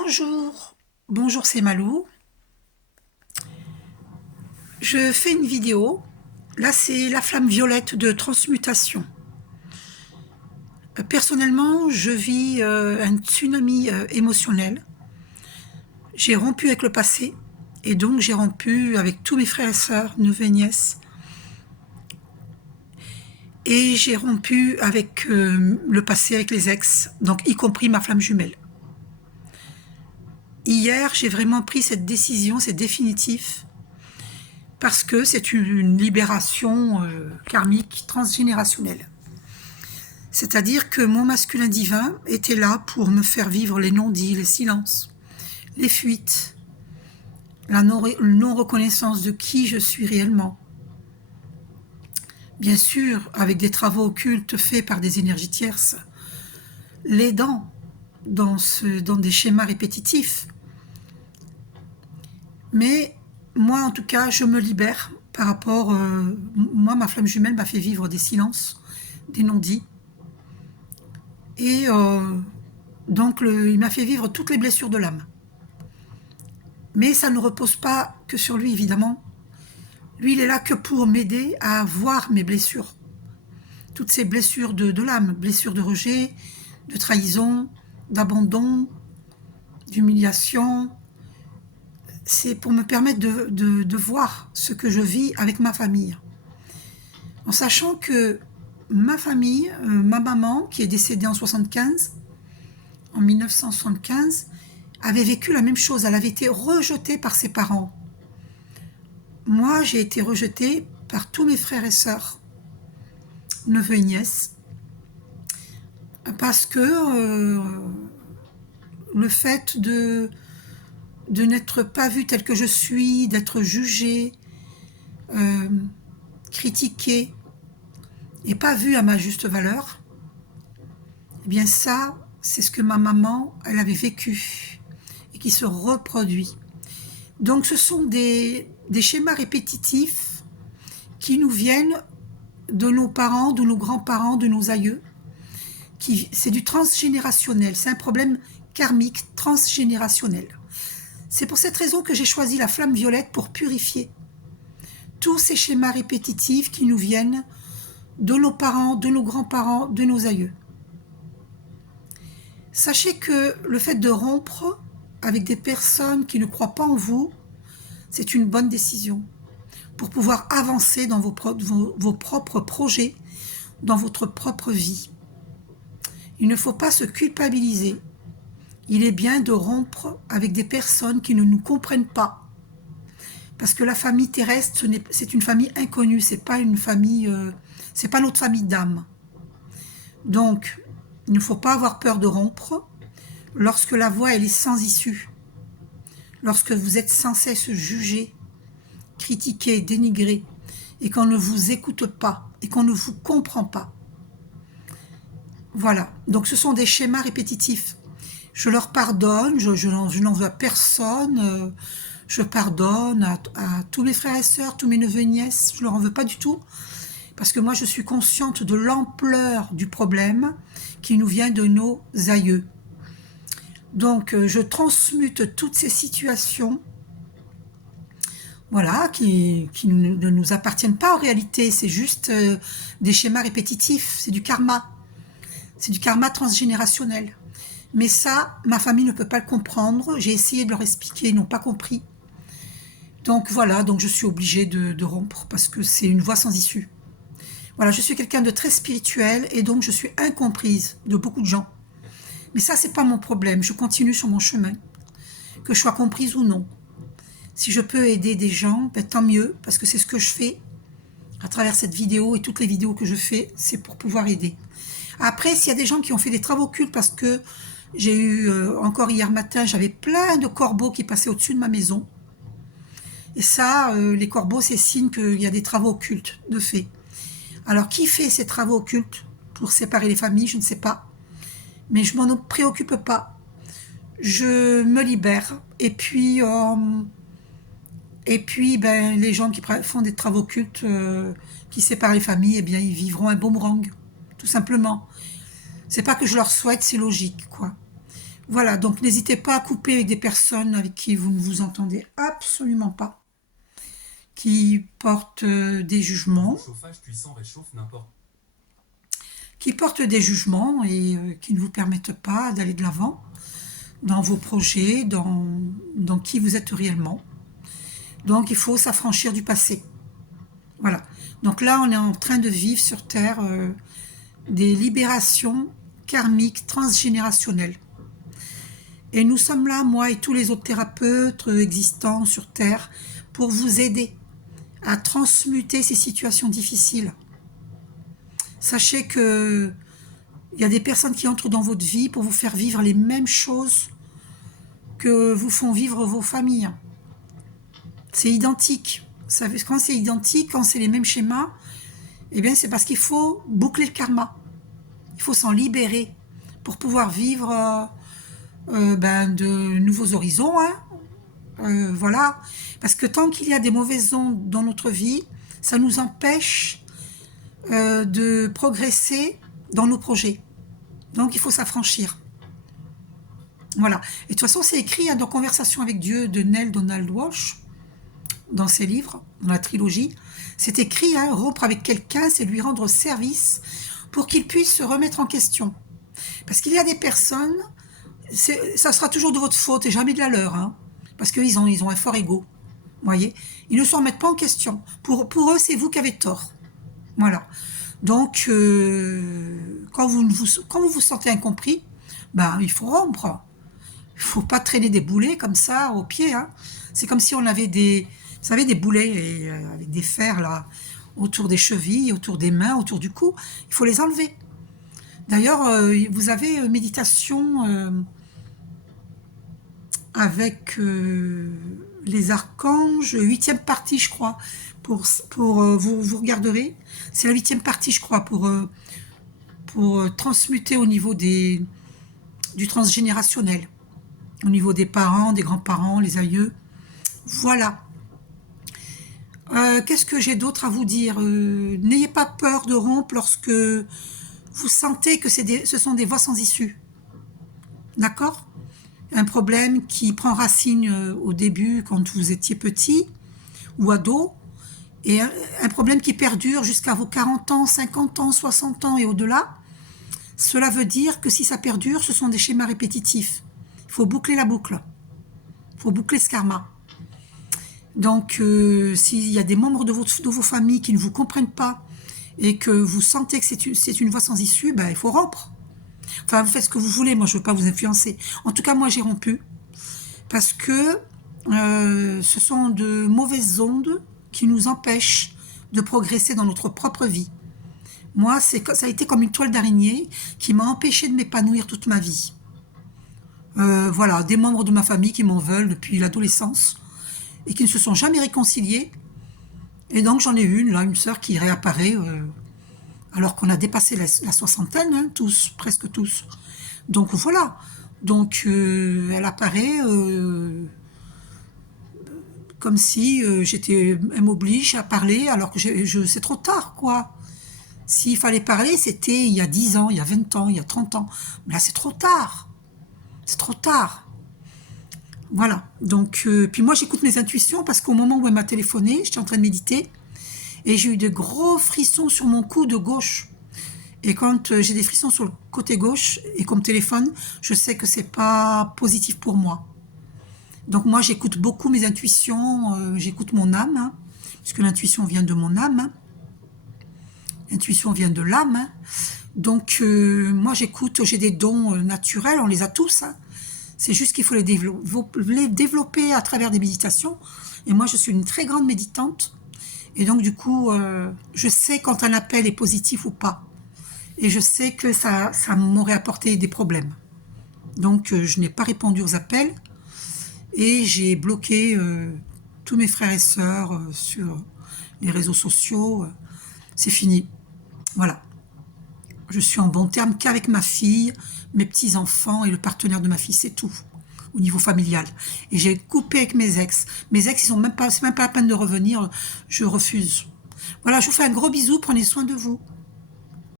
Bonjour, bonjour, c'est Malou. Je fais une vidéo. Là, c'est la flamme violette de transmutation. Personnellement, je vis un tsunami émotionnel. J'ai rompu avec le passé et donc j'ai rompu avec tous mes frères et sœurs, neveux et nièces. Et j'ai rompu avec le passé, avec les ex, donc y compris ma flamme jumelle. Hier, j'ai vraiment pris cette décision, c'est définitif, parce que c'est une libération karmique transgénérationnelle. C'est-à-dire que mon masculin divin était là pour me faire vivre les non-dits, les silences, les fuites, la non-reconnaissance de qui je suis réellement. Bien sûr, avec des travaux occultes faits par des énergies tierces, l'aidant dans des schémas répétitifs. Mais moi, en tout cas, je me libère par rapport... moi, ma flamme jumelle m'a fait vivre des silences, des non-dits. Et donc, il m'a fait vivre toutes les blessures de l'âme. Mais ça ne repose pas que sur lui, évidemment. Lui, il est là que pour m'aider à voir mes blessures. Toutes ces blessures de l'âme, blessures de rejet, de trahison, d'abandon, d'humiliation. C'est pour me permettre de voir ce que je vis avec ma famille. En sachant que ma famille, ma maman, qui est décédée en 1975, avait vécu la même chose. Elle avait été rejetée par ses parents. Moi, j'ai été rejetée par tous mes frères et sœurs, neveux et nièces, parce que le fait de n'être pas vue telle que je suis, d'être jugée, critiquée, et pas vue à ma juste valeur, eh bien ça, c'est ce que ma maman, elle avait vécu, et qui se reproduit. Donc ce sont des schémas répétitifs qui nous viennent de nos parents, de nos grands-parents, de nos aïeux. C'est du transgénérationnel, c'est un problème karmique transgénérationnel. C'est pour cette raison que j'ai choisi la flamme violette pour purifier tous ces schémas répétitifs qui nous viennent de nos parents, de nos grands-parents, de nos aïeux. Sachez que le fait de rompre avec des personnes qui ne croient pas en vous, c'est une bonne décision pour pouvoir avancer dans vos propres projets, dans votre propre vie. Il ne faut pas se culpabiliser. Il est bien de rompre avec des personnes qui ne nous comprennent pas. Parce que la famille terrestre, c'est une famille inconnue, c'est pas une famille, c'est pas notre famille d'âme. Donc, il ne faut pas avoir peur de rompre lorsque la voie elle est sans issue. Lorsque vous êtes sans cesse jugé, critiqué, dénigré, et qu'on ne vous écoute pas, et qu'on ne vous comprend pas. Voilà, donc ce sont des schémas répétitifs. Je leur pardonne, je n'en veux à personne, je pardonne à tous mes frères et sœurs, tous mes neveux et nièces, je ne leur en veux pas du tout, parce que moi je suis consciente de l'ampleur du problème qui nous vient de nos aïeux. Donc je transmute toutes ces situations, voilà, qui ne nous appartiennent pas en réalité, c'est juste des schémas répétitifs, c'est du karma transgénérationnel. Mais ça, ma famille ne peut pas le comprendre, j'ai essayé de leur expliquer, ils n'ont pas compris. Donc voilà, donc je suis obligée de rompre, parce que c'est une voie sans issue. Voilà, je suis quelqu'un de très spirituel, et donc je suis incomprise de beaucoup de gens. Mais ça, c'est pas mon problème, je continue sur mon chemin, que je sois comprise ou non. Si je peux aider des gens, ben, tant mieux, parce que c'est ce que je fais à travers cette vidéo et toutes les vidéos que je fais, c'est pour pouvoir aider. Après, s'il y a des gens qui ont fait des travaux occultes, parce que j'ai eu, encore hier matin, j'avais plein de corbeaux qui passaient au-dessus de ma maison. Et ça, les corbeaux, c'est signe qu'il y a des travaux occultes, de fait. Alors, qui fait ces travaux occultes pour séparer les familles, je ne sais pas. Mais je m'en préoccupe pas. Je me libère. Et puis ben, les gens qui font des travaux occultes, qui séparent les familles, eh bien, ils vivront un boomerang, tout simplement. C'est pas que je leur souhaite, c'est logique, quoi. Voilà, donc n'hésitez pas à couper avec des personnes avec qui vous ne vous entendez absolument pas, qui portent des jugements, et qui ne vous permettent pas d'aller de l'avant dans vos projets, dans qui vous êtes réellement. Donc il faut s'affranchir du passé. Voilà. Donc là, on est en train de vivre sur Terre des libérations karmiques transgénérationnelles. Et nous sommes là, moi et tous les autres thérapeutes existants sur Terre, pour vous aider à transmuter ces situations difficiles. Sachez que il y a des personnes qui entrent dans votre vie pour vous faire vivre les mêmes choses que vous font vivre vos familles. C'est identique. Quand c'est identique, quand c'est les mêmes schémas, eh bien c'est parce qu'il faut boucler le karma. Il faut s'en libérer pour pouvoir vivre de nouveaux horizons. Voilà. Parce que tant qu'il y a des mauvaises ondes dans notre vie, ça nous empêche de progresser dans nos projets. Donc il faut s'affranchir. Voilà. Et de toute façon, c'est écrit dans Conversation avec Dieu de Neale Donald Walsch, dans ses livres, dans la trilogie. C'est écrit, rompre avec quelqu'un, c'est lui rendre service pour qu'il puisse se remettre en question. Parce qu'il y a des personnes, ça sera toujours de votre faute et jamais de la leur, parce qu'ils ont un fort ego. Vous voyez, ils ne se remettent pas en question. Pour eux, c'est vous qui avez tort. Voilà. Donc, quand vous vous sentez incompris, il faut rompre. Il ne faut pas traîner des boulets comme ça au pied. C'est comme si on avait des boulets avec des fers là, autour des chevilles, autour des mains, autour du cou. Il faut les enlever. D'ailleurs, vous avez méditation avec les archanges, 8e partie, je crois. Vous regarderez. C'est la 8e partie, je crois, pour transmuter au niveau du transgénérationnel. Au niveau des parents, des grands-parents, les aïeux. Voilà. Qu'est-ce que j'ai d'autre à vous dire? N'ayez pas peur de rompre lorsque vous sentez que ce sont des voies sans issue. D'accord? Un problème qui prend racine au début quand vous étiez petit ou ado, et un problème qui perdure jusqu'à vos 40 ans, 50 ans, 60 ans et au-delà. Cela veut dire que si ça perdure, ce sont des schémas répétitifs. Il faut boucler la boucle. Il faut boucler ce karma. Donc, s'il y a des membres de vos familles qui ne vous comprennent pas et que vous sentez que c'est une voie sans issue, il faut rompre. Enfin, vous faites ce que vous voulez, moi je ne veux pas vous influencer. En tout cas, moi j'ai rompu. Parce que ce sont de mauvaises ondes qui nous empêchent de progresser dans notre propre vie. Moi, ça a été comme une toile d'araignée qui m'a empêché de m'épanouir toute ma vie. Voilà, des membres de ma famille qui m'en veulent depuis l'adolescence et qui ne se sont jamais réconciliés. Et donc j'en ai une sœur qui réapparaît alors qu'on a dépassé la soixantaine, tous, presque tous. Donc voilà, donc elle apparaît comme si elle m'oblige à parler alors que c'est trop tard, quoi. S'il fallait parler, c'était il y a 10 ans, il y a 20 ans, il y a 30 ans. Mais là, c'est trop tard. C'est trop tard. Voilà. Donc, puis moi, j'écoute mes intuitions parce qu'au moment où elle m'a téléphoné, j'étais en train de méditer et j'ai eu de gros frissons sur mon cou de gauche. Et quand j'ai des frissons sur le côté gauche et qu'on me téléphone, je sais que c'est pas positif pour moi. Donc moi, j'écoute beaucoup mes intuitions, j'écoute mon âme, puisque l'intuition vient de mon âme. L'intuition vient de l'âme. Donc moi, j'écoute, j'ai des dons naturels, on les a tous. C'est juste qu'il faut les développer à travers des méditations. Et moi, je suis une très grande méditante. Et donc, du coup, je sais quand un appel est positif ou pas. Et je sais que ça m'aurait apporté des problèmes. Donc, je n'ai pas répondu aux appels. Et j'ai bloqué tous mes frères et sœurs sur les réseaux sociaux. C'est fini. Voilà. Je suis en bon terme qu'avec ma fille, mes petits-enfants et le partenaire de ma fille, c'est tout, au niveau familial. Et j'ai coupé avec mes ex. Mes ex, c'est même pas la peine de revenir, je refuse. Voilà, je vous fais un gros bisou, prenez soin de vous.